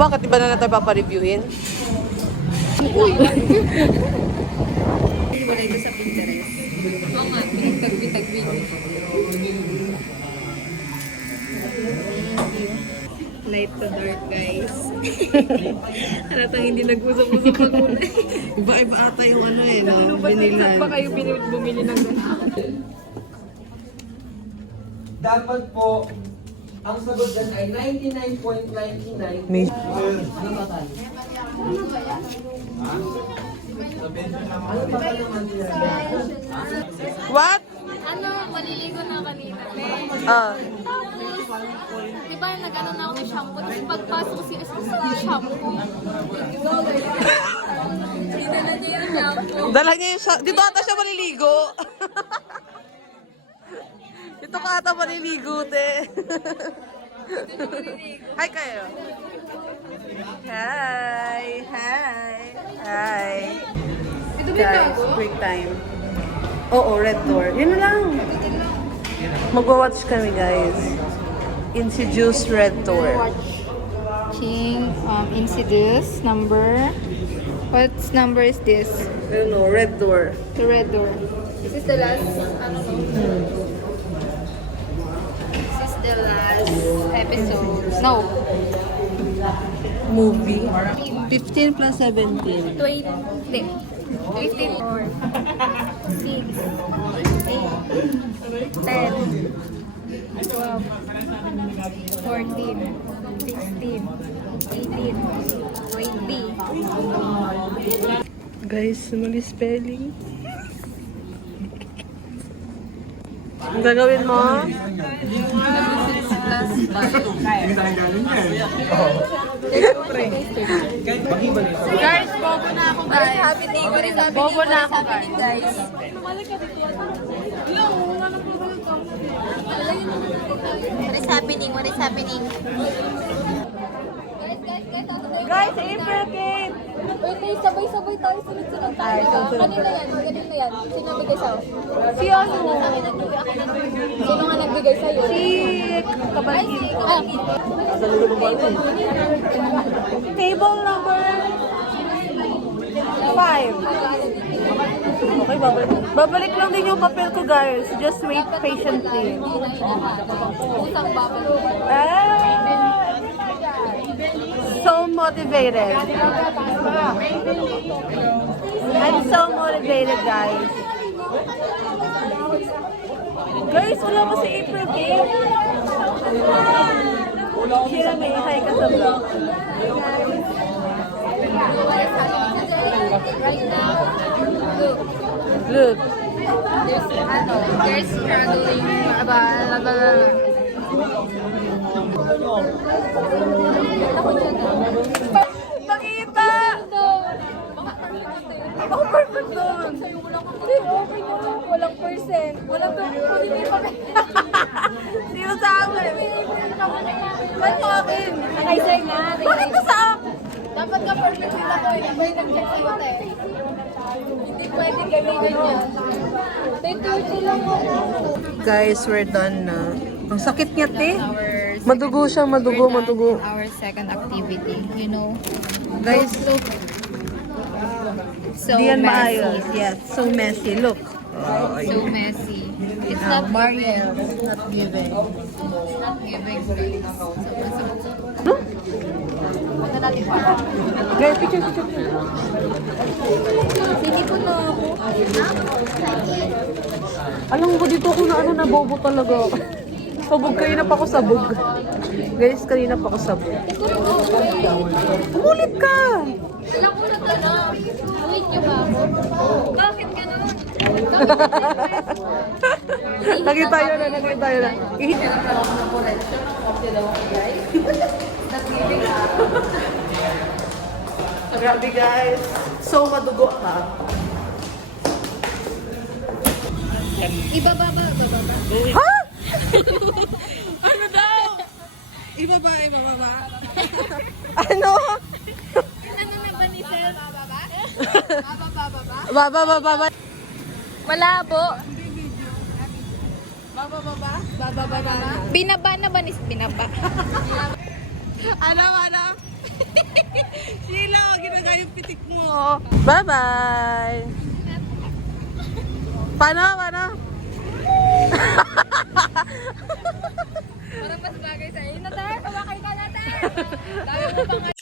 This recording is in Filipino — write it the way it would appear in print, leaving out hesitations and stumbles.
Bakit iba na tayo papareviewin? Uy. Wala ito sa Pinterest. Oo nga, pinagtagbi-tagbi. Light to dark, guys. Halatang hindi nag-usap-usap pa kulay. Iba-iba ata yung ano eh, no? Binilan. Saan pa kayo bumili ng Dapat po, ang sagot dyan ay 99.99. May... What? Ano, maliligo na kanina. Ah. Di ba nag-ano na ako ng shampoo? Tapos pagpasok ko siya sa shampoo. Dinala niya yung shampoo. Dala niya yung dito ata siya maliligo. Dito ka ata maliligo, te. Hi kayo. Hi. Hi. Hi. Guys, break time. Oo, red door. Yun na lang. Mag-watch kami, guys. Insidious Red Door. Watching Insidious number. What number is this? I don't know, Red Door. The red door. This is the last, This is the last episode. No. Movie. 15 plus 17. 20. 15 or 6, 8, 10, 12, 14, 16, 18, 20. Guys, mali spelling. Ang gagawin mo? Guys, bobo na ako, guys. Bobo na ako, guys. What is happening? What is happening? Guys, April Kate! Wait, sabay-sabay tayo. Sunod-sunod tayo. Kanina yan. Sino nagbigay sa'yo? Si ano? Sino nga nagbigay sa'yo? Si kapatid. Table number 5. Okay, babalik lang din yung papel ko, guys. Just wait patiently. Usang bubble. So motivated. I'm so motivated, guys. Guys, wala mo si April Kate? Sila may hi ka sa vlog. Right now, Look. They're struggling. Pakita! Ako perfect doon. walang percent. Walang Sino sa akin? Ba't sa akin? Nakay nga. Bakit ka sa akin? Dapat ka perfect sila ko. Iba yung nag-check sa'yo tayo. Hindi pwede gamitin yan. 30 lang ako. Guys, we're done na. Ang sakit niya, te. Madugo siya, madugo. Our second activity, you know. Guys, So di yan messy. maayos. Yes, so messy. Look. So messy. It's not Mario, giving. not giving. Not giving, guys. No? Punta natin pa. Guys, picture. Hindi ko na ako. Alam ko dito ako na ano, nabobo talaga. Sabog, kanina pa ako sabog. Guys, kanina pa ako sabog. Umulit ka! Alam ko na talaga. Wait niyo ba ako? Bakit ganun? Nakita yun na. Grabe, guys. So madugo ka. Ibababa. Ha? Ano daw? Ibaba. Ano? Ano na ba ni Sel? Baba. Malabo. Baba. Binaba na ba ni binaba? Ano? Oo. Bye-bye. Paano? Parang mas bagay sa'yo. Natar, kumakay ka natin! Dami mo pang